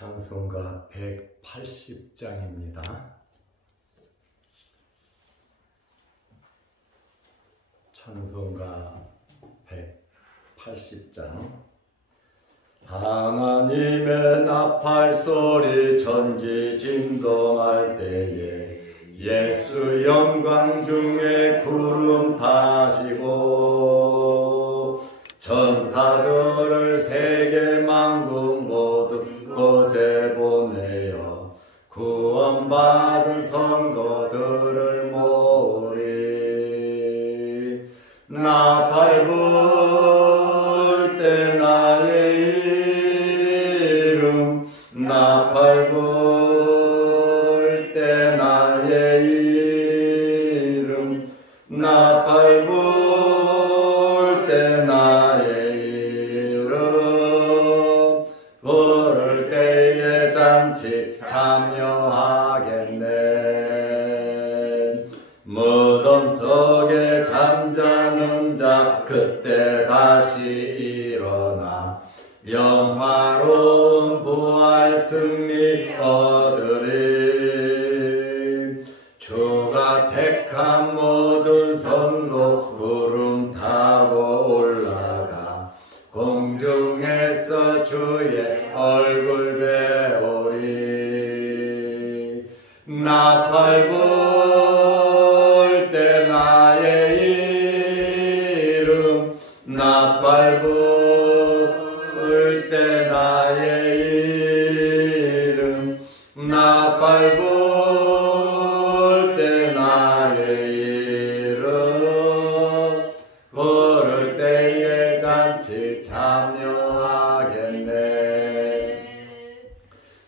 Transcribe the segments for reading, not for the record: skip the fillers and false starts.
찬송가 180장입니다. 찬송가 180장. 하나님의 나팔 소리 천지 진동할 때에 예수 영광 중에 구름 타시고 천사들을 세계 만국 모든 곳에 보내어 구원받은 성도들을 모으리. 나팔 불 때 나의 이름, 나팔 불 때 나의 이름, 나팔 불 때 나의 이름, 부를 때에 잔치 참여하겠네. 무덤 속에 잠자는 자 그때 다시 일어나 영화로운 부활 승리 얻으리. 주가 택한 모든 성도 구름 타고 올라가 공중에서 주의 얼굴 배우리. 나팔 불 때 나의 이름, 나팔 불 때 나의 이름, 나팔 불 때 나의 이름, 부를 때에 잔치 참여하겠네.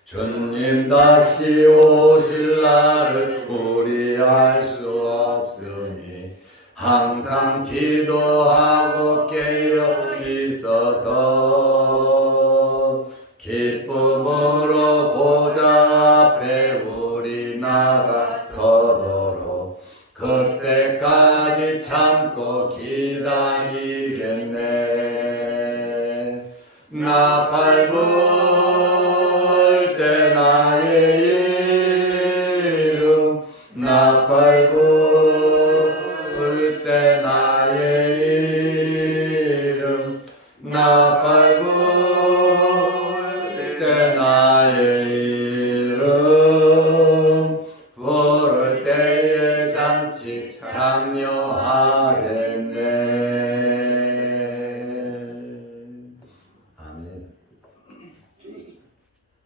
주님 다시 오실 날을 우리 알 수 없으니 항상 기도하고 깨어 있어서 기쁨으로 보좌 앞에 우리 나가서도록 그때까지 참고 기다리겠네. 나팔 불 때 나의 이름, 나팔 불 때 나의 이름, 나팔 불 때 나의 이름, 부를 때에 잔치 참여하겠네. 아멘.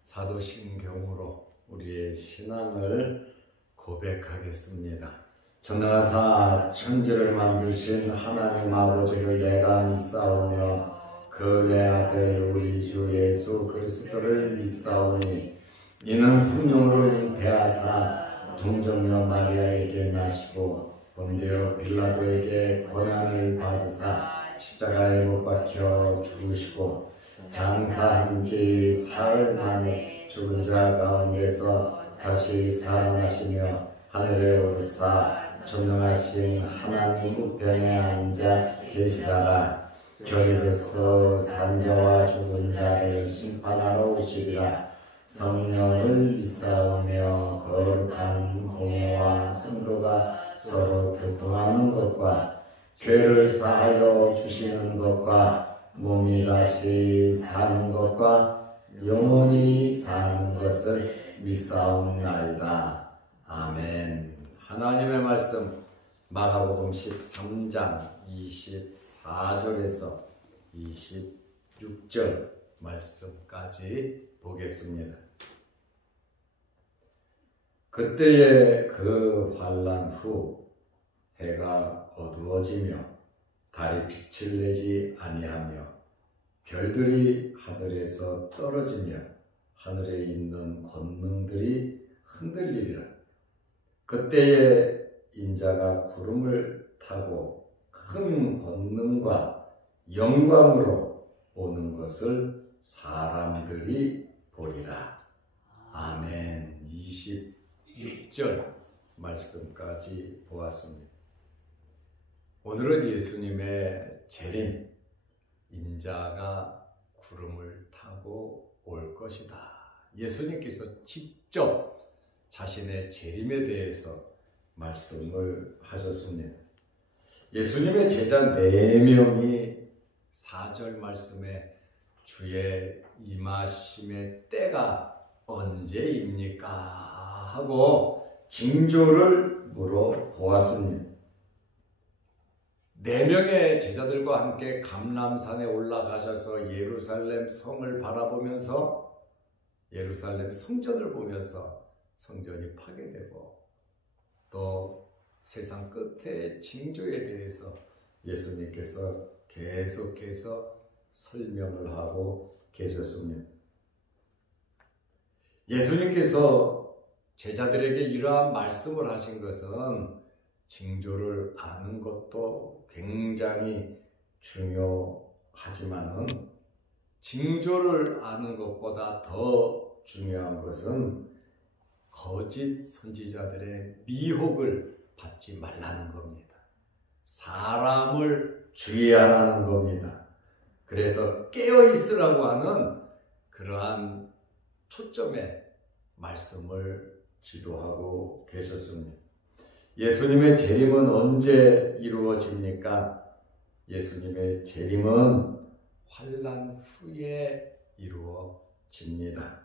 사도신경으로 우리의 신앙을 고백하겠습니다. 전능하사 천지를 만드신 하나님 아버지를 내가 믿사오며 그 외아들 우리 주 예수 그리스도를 믿사오니 이는 성령으로 잉태하사 동정녀 마리아에게 나시고 본디오 빌라도에게 고난을 받으사 십자가에 못 박혀 죽으시고 장사한 지 사흘 만에 죽은 자 가운데서 다시 살아나시며 하늘에 오르사 전능하신 하나님 우편에 앉아 계시다가 결국에서 산자와 죽은 자를 심판하러 오시리라. 성령을 믿사오며 거룩한 공예와 성도가 서로 교통하는 것과 죄를 사하여 주시는 것과 몸이 다시 사는 것과 영원히 사는 것을 믿사옵나이다. 아멘. 하나님의 말씀 마가복음 13장 24절에서 26절 말씀까지 보겠습니다. 그때에 그 환난 후 해가 어두워지며 달이 빛을 내지 아니하며 별들이 하늘에서 떨어지며 하늘에 있는 권능들이 흔들리리라. 그때에 인자가 구름을 타고 큰 권능과 영광으로 오는 것을 사람들이 보리라. 아멘. 26절 말씀까지 보았습니다. 오늘은 예수님의 재림, 인자가 구름을 타고 올 것이다. 예수님께서 직접 자신의 재림에 대해서 말씀을 하셨습니다. 예수님의 제자 4명이 4절 말씀에 주의 임하심의 때가 언제입니까? 하고 징조를 물어보았습니다. 4명의 제자들과 함께 감람산에 올라가셔서 예루살렘 성을 바라보면서 예루살렘 성전을 보면서 성전이 파괴되고 또 세상 끝의 징조에 대해서 예수님께서 계속해서 설명을 하고 계셨습니다. 예수님께서 제자들에게 이러한 말씀을 하신 것은 징조를 아는 것도 굉장히 중요하지만은 징조를 아는 것보다 더 중요한 것은 거짓 선지자들의 미혹을 받지 말라는 겁니다. 사람을 주의하라는 겁니다. 그래서 깨어있으라고 하는 그러한 초점의 말씀을 지도하고 계셨습니다. 예수님의 재림은 언제 이루어집니까? 예수님의 재림은 환난 후에 이루어집니다.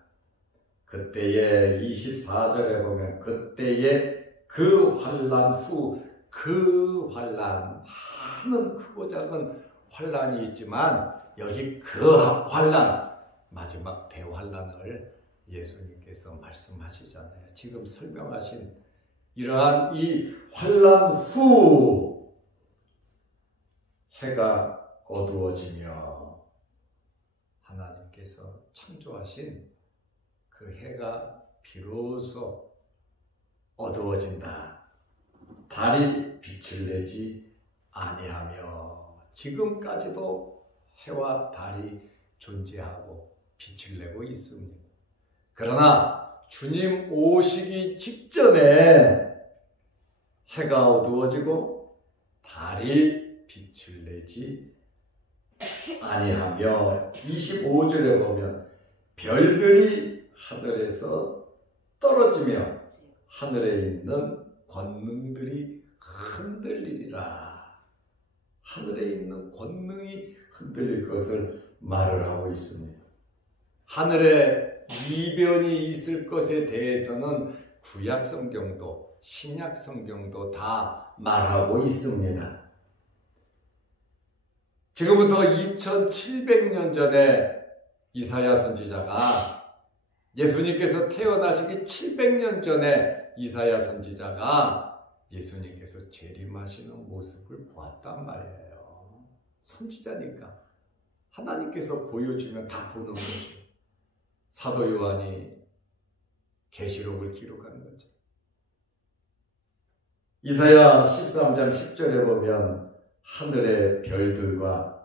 그때의 24절에 보면 그때의 그 환난 후 그 환난, 많은 크고 작은 환난이 있지만 여기 그 환난, 마지막 대환난을 예수님께서 말씀하시잖아요. 지금 설명하신 이러한 이 환난 후 해가 어두워지며 하나님께서 창조하신 그 해가 비로소 어두워진다. 달이 빛을 내지 아니하며 지금까지도 해와 달이 존재하고 빛을 내고 있습니다. 그러나 주님 오시기 직전에 해가 어두워지고 달이 빛을 내지 아니하며 25절에 보면 별들이 하늘에서 떨어지며 하늘에 있는 권능들이 흔들리리라. 하늘에 있는 권능이 흔들릴 것을 말을 하고 있습니다. 하늘에 이변이 있을 것에 대해서는 구약 성경도 신약 성경도 다 말하고 있습니다. 지금부터 2700년 전에 이사야 선지자가 예수님께서 태어나시기 700년 전에 이사야 선지자가 예수님께서 재림하시는 모습을 보았단 말이에요. 선지자니까 하나님께서 보여주면 다 보는 거죠. 사도 요한이 계시록을 기록한 거죠. 이사야 13장 10절에 보면 하늘의 별들과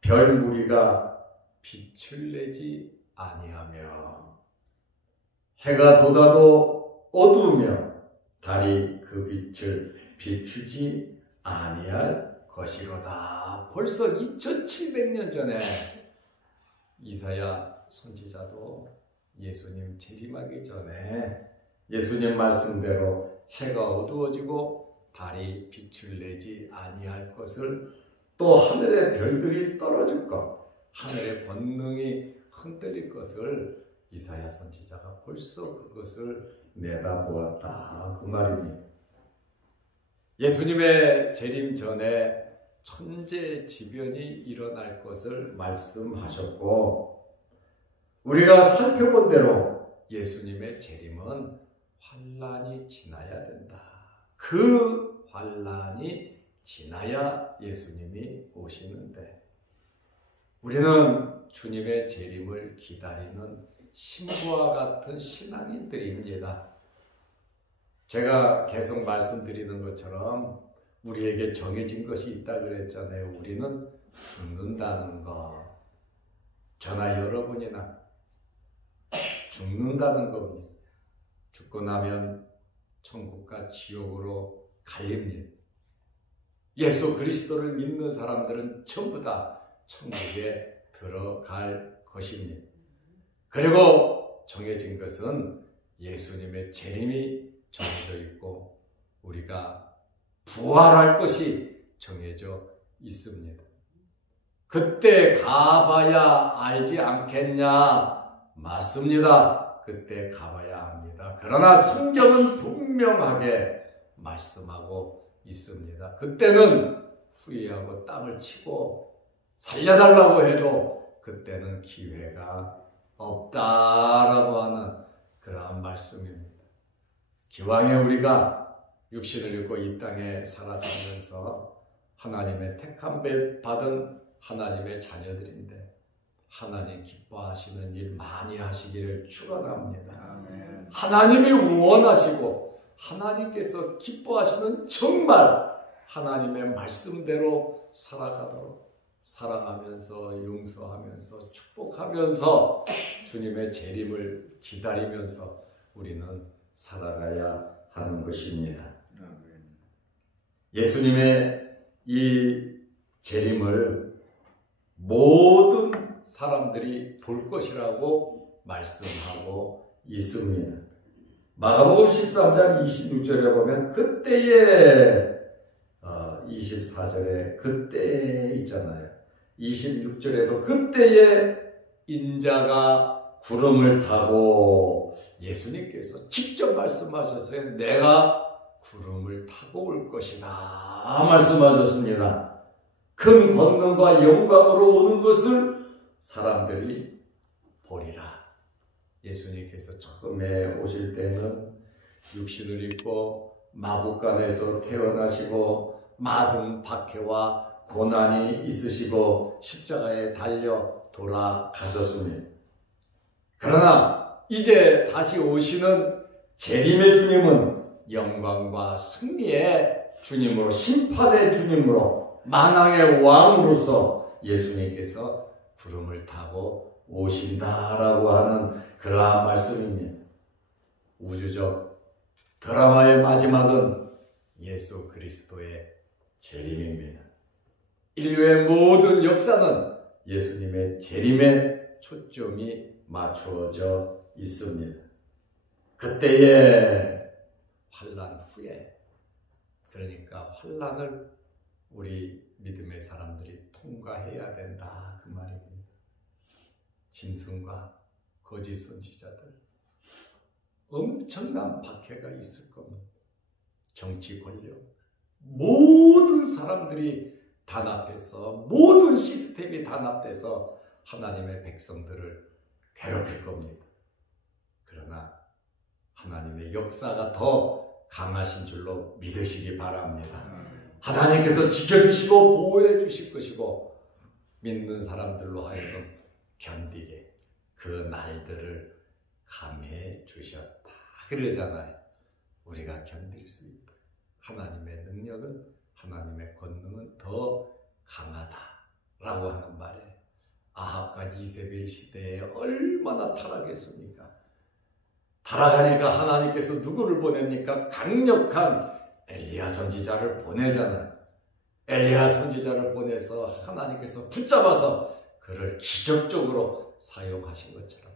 별 무리가 빛을 내지 아니하며 해가 돋아도 어두우며 달이 그 빛을 비추지 아니할 것이로다. 벌써 2700년 전에 이사야 선지자도 예수님 재림하기 전에 예수님 말씀대로 해가 어두워지고 달이 빛을 내지 아니할 것을 또 하늘의 별들이 떨어질 것, 하늘의 권능이 흔들릴 것을 이사야 선지자가 벌써 그것을 내다보았다. 그 말입니다. 예수님의 재림 전에 천재지변이 일어날 것을 말씀하셨고 우리가 살펴본 대로 예수님의 재림은 환난이 지나야 된다. 그 환난이 지나야 예수님이 오시는데 우리는 주님의 재림을 기다리는 신부와 같은 신앙인들입니다. 제가 계속 말씀드리는 것처럼 우리에게 정해진 것이 있다 그랬잖아요. 우리는 죽는다는 것. 저나 여러분이나 죽는다는 겁니다. 죽고 나면 천국과 지옥으로 갈립니다. 예수 그리스도를 믿는 사람들은 전부 다 천국에 들어갈 것입니다. 그리고 정해진 것은 예수님의 재림이 정해져 있고 우리가 부활할 것이 정해져 있습니다. 그때 가봐야 알지 않겠냐? 맞습니다. 그때 가봐야 합니다. 그러나 성경은 분명하게 말씀하고 있습니다. 그때는 후회하고 땅을 치고 살려달라고 해도 그때는 기회가 없다라고 하는 그러한 말씀입니다. 기왕에 우리가 육신을 입고 이 땅에 살아가면서 하나님의 택함 받은 하나님의 자녀들인데 하나님 기뻐하시는 일 많이 하시기를 축원합니다. 아멘. 하나님이 원하시고 하나님께서 기뻐하시는 정말 하나님의 말씀대로 살아가도록 사랑하면서 용서하면서 축복하면서 주님의 재림을 기다리면서 우리는 살아가야 하는 것입니다. 예수님의 이 재림을 모든 사람들이 볼 것이라고 말씀하고 있습니다. 마가복음 13장 26절에 보면 그때에 24절에 그때 있잖아요. 26절에도 그때에 인자가 구름을 타고 예수님께서 직접 말씀하셨어요. 내가 구름을 타고 올 것이다 말씀하셨습니다. 큰 권능과 영광으로 오는 것을 사람들이 보리라. 예수님께서 처음에 오실 때는 육신을 입고 마구간에서 태어나시고 많은 박해와 고난이 있으시고 십자가에 달려 돌아가셨습니다. 그러나 이제 다시 오시는 재림의 주님은 영광과 승리의 주님으로 심판의 주님으로 만왕의 왕으로서 예수님께서 구름을 타고 오신다라고 하는 그러한 말씀입니다. 우주적 드라마의 마지막은 예수 그리스도의 재림입니다. 인류의 모든 역사는 예수님의 재림에 초점이 맞추어져 있습니다. 그때의 환난 후에, 그러니까 환난을 우리 믿음의 사람들이 통과해야 된다 그 말입니다. 짐승과 거짓 선지자들, 엄청난 박해가 있을 겁니다. 정치 권력, 모든 사람들이 단합해서 모든 시스템이 단합돼서 하나님의 백성들을 괴롭힐 겁니다. 그러나 하나님의 역사가 더 강하신 줄로 믿으시기 바랍니다. 하나님께서 지켜주시고 보호해 주실 것이고 믿는 사람들로 하여금 견디게 그 날들을 감해 주셨다 그러잖아요. 우리가 견딜 수 있다. 하나님의 능력은, 하나님의 권능은 더 강하다라고 하는 말이에요. 아합과 이세벨 시대에 얼마나 타락했습니까? 타락하니까 하나님께서 누구를 보냅니까? 강력한 엘리야 선지자를 보내잖아요. 엘리야 선지자를 보내서 하나님께서 붙잡아서 그를 기적적으로 사용하신 것처럼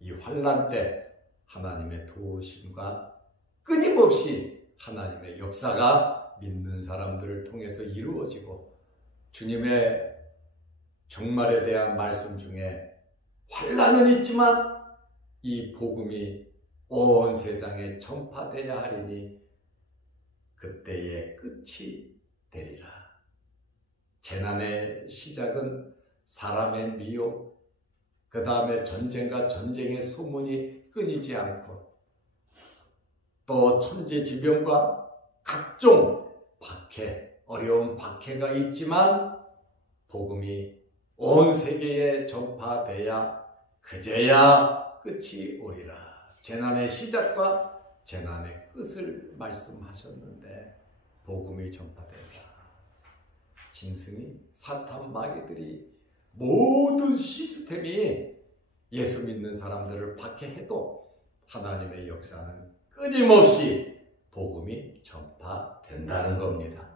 이 환난 때 하나님의 도우심과 끊임없이 하나님의 역사가 믿는 사람들을 통해서 이루어지고 주님의 종말에 대한 말씀 중에 환난은 있지만 이 복음이 온 세상에 전파되어야 하리니 그때의 끝이 되리라. 재난의 시작은 사람의 미혹, 그 다음에 전쟁과 전쟁의 소문이 끊이지 않고 또 천재지변과 각종 박해, 어려운 박해가 있지만 복음이 온 세계에 전파돼야 그제야 끝이 오리라. 재난의 시작과 재난의 끝을 말씀하셨는데 복음이 전파된다. 짐승이, 사탄 마귀들이 모든 시스템이 예수 믿는 사람들을 박해해도 하나님의 역사는 끊임없이 복음이 전파된다는 겁니다.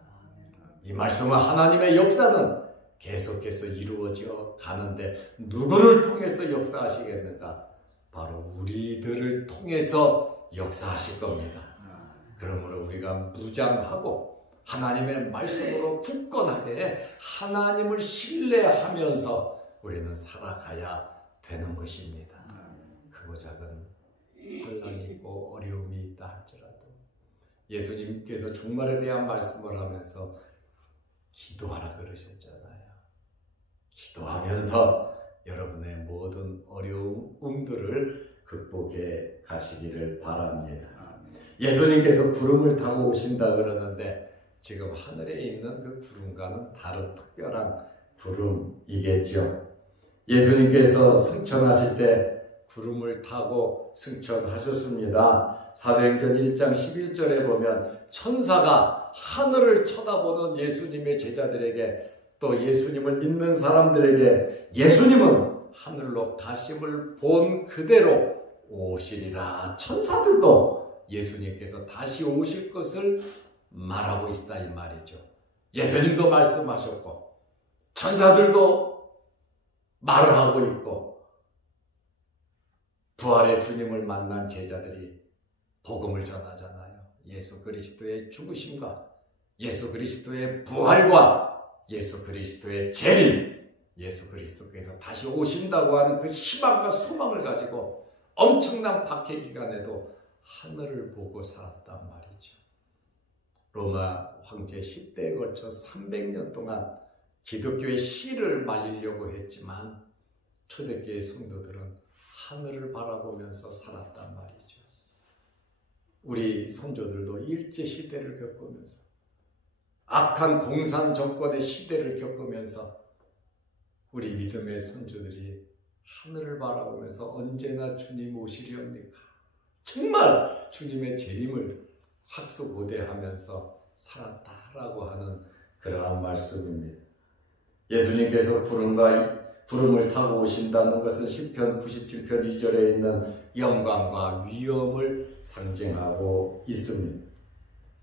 이 말씀은 하나님의 역사는 계속해서 이루어져 가는데 누구를 통해서 역사하시겠는가? 바로 우리들을 통해서 역사하실 겁니다. 그러므로 우리가 무장하고 하나님의 말씀으로 굳건하게 하나님을 신뢰하면서 우리는 살아가야 되는 것입니다. 크고 작은 혼란이 있고 어려움이 있다 할지라도 예수님께서 종말에 대한 말씀을 하면서 기도하라 그러셨잖아요. 기도하면서 여러분의 모든 어려움들을 극복해 가시기를 바랍니다. 예수님께서 구름을 타고 오신다 그러는데 지금 하늘에 있는 그 구름과는 다른 특별한 구름이겠죠. 예수님께서 승천하실 때 구름을 타고 승천하셨습니다. 사도행전 1장 11절에 보면 천사가 하늘을 쳐다보는 예수님의 제자들에게 또 예수님을 믿는 사람들에게 예수님은 하늘로 가심을 본 그대로 오시리라. 천사들도 예수님께서 다시 오실 것을 말하고 있다 이 말이죠. 예수님도 말씀하셨고 천사들도 말을 하고 있고 부활의 주님을 만난 제자들이 복음을 전하잖아요. 예수 그리스도의 죽으심과 예수 그리스도의 부활과 예수 그리스도의 재림, 예수 그리스도께서 다시 오신다고 하는 그 희망과 소망을 가지고 엄청난 박해 기간에도 하늘을 보고 살았단 말이죠. 로마 황제 10대에 걸쳐 300년 동안 기독교의 씨를 말리려고 했지만 초대교회 성도들은 하늘을 바라보면서 살았단 말이죠. 우리 선조들도 일제시대를 겪으면서 악한 공산 정권의 시대를 겪으면서 우리 믿음의 선조들이 하늘을 바라보면서 언제나 주님 오시리옵니까? 정말 주님의 재림을 학수고대하면서 살았다라고 하는 그러한 말씀입니다. 예수님께서 구름을 타고 오신다는 것은 시편 97편 2절에 있는 영광과 위엄을 상징하고 있습니다.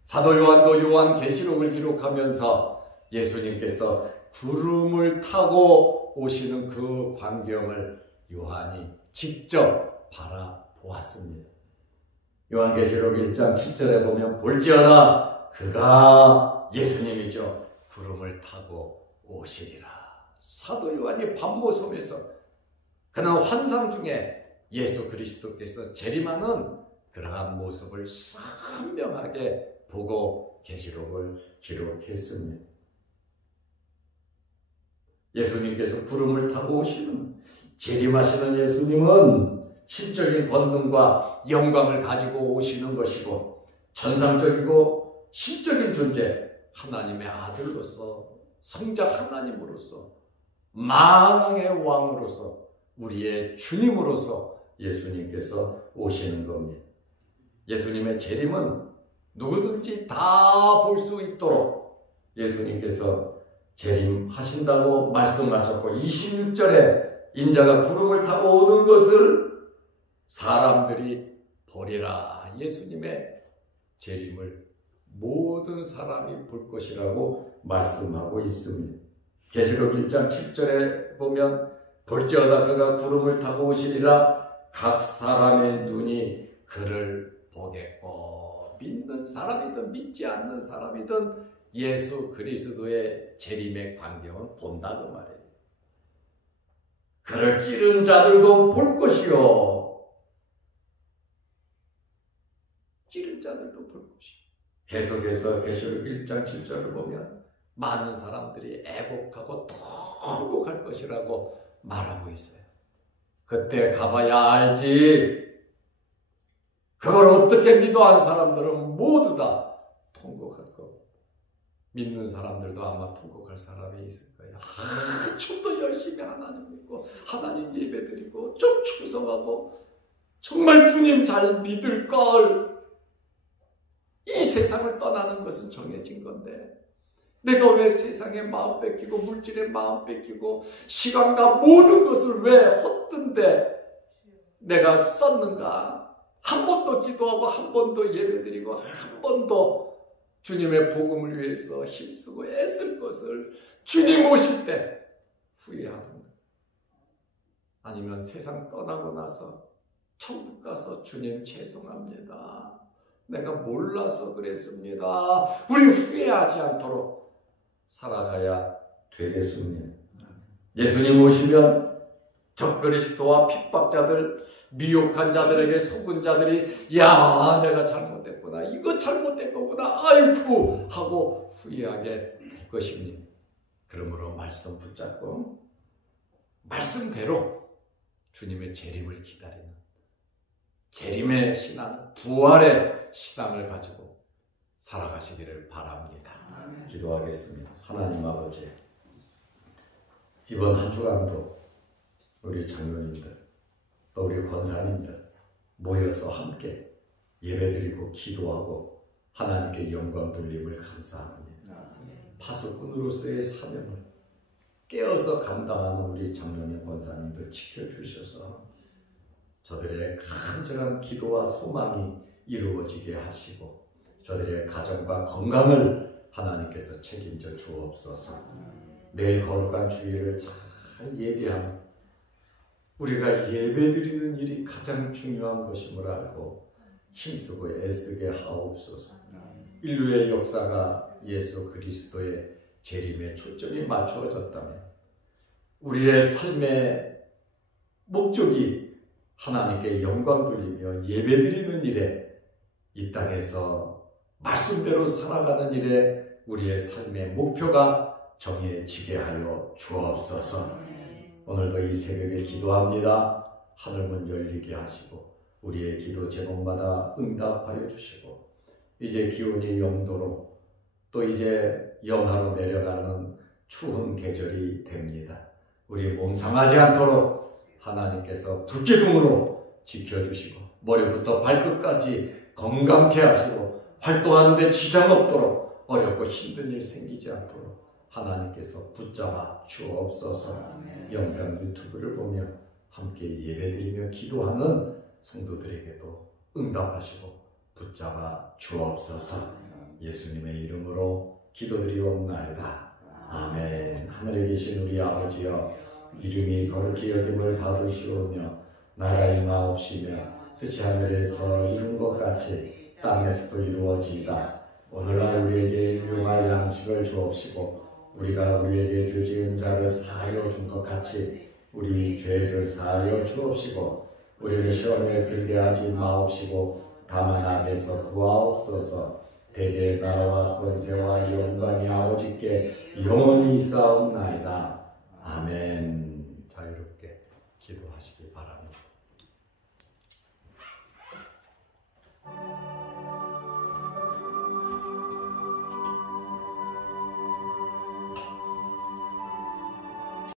사도 요한도 요한계시록을 기록하면서 예수님께서 구름을 타고 오시는 그 광경을 요한이 직접 바라보았습니다. 요한계시록 1장 7절에 보면 볼지어다 그가 예수님이죠. 구름을 타고 오시리라. 사도 요한이 밤모섬에서 그는 환상 중에 예수 그리스도께서 재림하는 그러한 모습을 선명하게 보고 계시록을 기록했습니다. 예수님께서 구름을 타고 오시는 재림하시는 예수님은 신적인 권능과 영광을 가지고 오시는 것이고 천상적이고 신적인 존재 하나님의 아들로서 성자 하나님으로서 만왕의 왕으로서 우리의 주님으로서 예수님께서 오시는 겁니다. 예수님의 재림은 누구든지 다 볼 수 있도록 예수님께서 재림하신다고 말씀하셨고 26절에 인자가 구름을 타고 오는 것을 사람들이 보리라. 예수님의 재림을 모든 사람이 볼 것이라고 말씀하고 있습니다. 계시록 1장 7절에 보면 볼지어다 그가 구름을 타고 오시리라. 각 사람의 눈이 그를 보겠고 믿는 사람이든 믿지 않는 사람이든 예수 그리스도의 재림의 광경은 본다 그 말이에요. 그를 찌른 자들도 볼 것이요. 찌른 자들도 볼 것이요. 계속해서 계시록 1장 7절을 보면 많은 사람들이 애곡하고 통곡할 것이라고 말하고 있어요. 그때 가봐야 알지. 그걸 어떻게 믿어 한 사람들은 모두 다 통곡할 거고 믿는 사람들도 아마 통곡할 사람이 있을 거예요. 좀 더 열심히 하나님 믿고 하나님 예배드리고 좀 충성하고 정말 주님 잘 믿을 걸. 이 세상을 떠나는 것은 정해진 건데 내가 왜 세상에 마음 뺏기고 물질에 마음 뺏기고 시간과 모든 것을 왜 헛된데 내가 썼는가? 한 번도 기도하고 한 번도 예배드리고 한 번도 주님의 복음을 위해서 힘쓰고 애쓸 것을 주님 오실 때 후회하는가? 아니면 세상 떠나고 나서 천국 가서 주님 죄송합니다. 내가 몰라서 그랬습니다. 우리 후회하지 않도록 살아가야 되겠습니다. 예수님 오시면 적그리스도와 핍박자들, 미혹한 자들에게 속은 자들이 야 내가 잘못했구나, 이거 잘못된 거구나, 아이고 하고 후회하게 될 것입니다. 그러므로 말씀 붙잡고 말씀대로 주님의 재림을 기다리는 재림의 신앙, 부활의 신앙을 가지고 살아가시기를 바랍니다. 기도하겠습니다. 하나님 아버지, 이번 한 주간도 우리 장로님들 또 우리 권사님들 모여서 함께 예배드리고 기도하고 하나님께 영광 돌림을 감사합니다. 파수꾼으로서의 사명을 깨어서 감당하는 우리 장로님 권사님들 지켜주셔서 저들의 간절한 기도와 소망이 이루어지게 하시고 저들의 가정과 건강을 하나님께서 책임져 주옵소서. 내일 거룩한 주일을 잘 예비하며 우리가 예배드리는 일이 가장 중요한 것임을 알고 힘쓰고 애쓰게 하옵소서. 인류의 역사가 예수 그리스도의 재림에 초점이 맞추어졌다면 우리의 삶의 목적이 하나님께 영광 돌리며 예배드리는 일에, 이 땅에서 말씀대로 살아가는 일에 우리의 삶의 목표가 정해지게 하여 주옵소서. 오늘도 이 새벽에 기도합니다. 하늘문 열리게 하시고 우리의 기도 제목마다 응답하여 주시고 이제 기온이 영도로 또 이제 영하로 내려가는 추운 계절이 됩니다. 우리 몸 상하지 않도록 하나님께서 불기둥으로 지켜주시고 머리부터 발끝까지 건강케 하시고 활동하는 데 지장 없도록 어렵고 힘든 일 생기지 않도록 하나님께서 붙잡아 주옵소서. 영상 유튜브를 보며 함께 예배드리며 기도하는 성도들에게도 응답하시고 붙잡아 주옵소서. 예수님의 이름으로 기도드리옵나이다. 아멘. 하늘에 계신 우리 아버지여, 이름이 거룩히 여김을 받으시오며 나라 임하옵시며 뜻이 하늘에서 이룬 것 같이 땅에서도 이루어지이다. 오늘날 우리에게 일용할 양식을 주옵시고 우리가 우리에게 죄 지은 자를 사하여 준 것 같이 우리 죄를 사하여 주옵시고 우리를 시험에 들게 하지 마옵시고 다만 악에서 구하옵소서. 대개의 나라와 권세와 영광이 아버지께 영원히 있사옵나이다. 아멘. 자유롭게 기도하시기 바랍니다.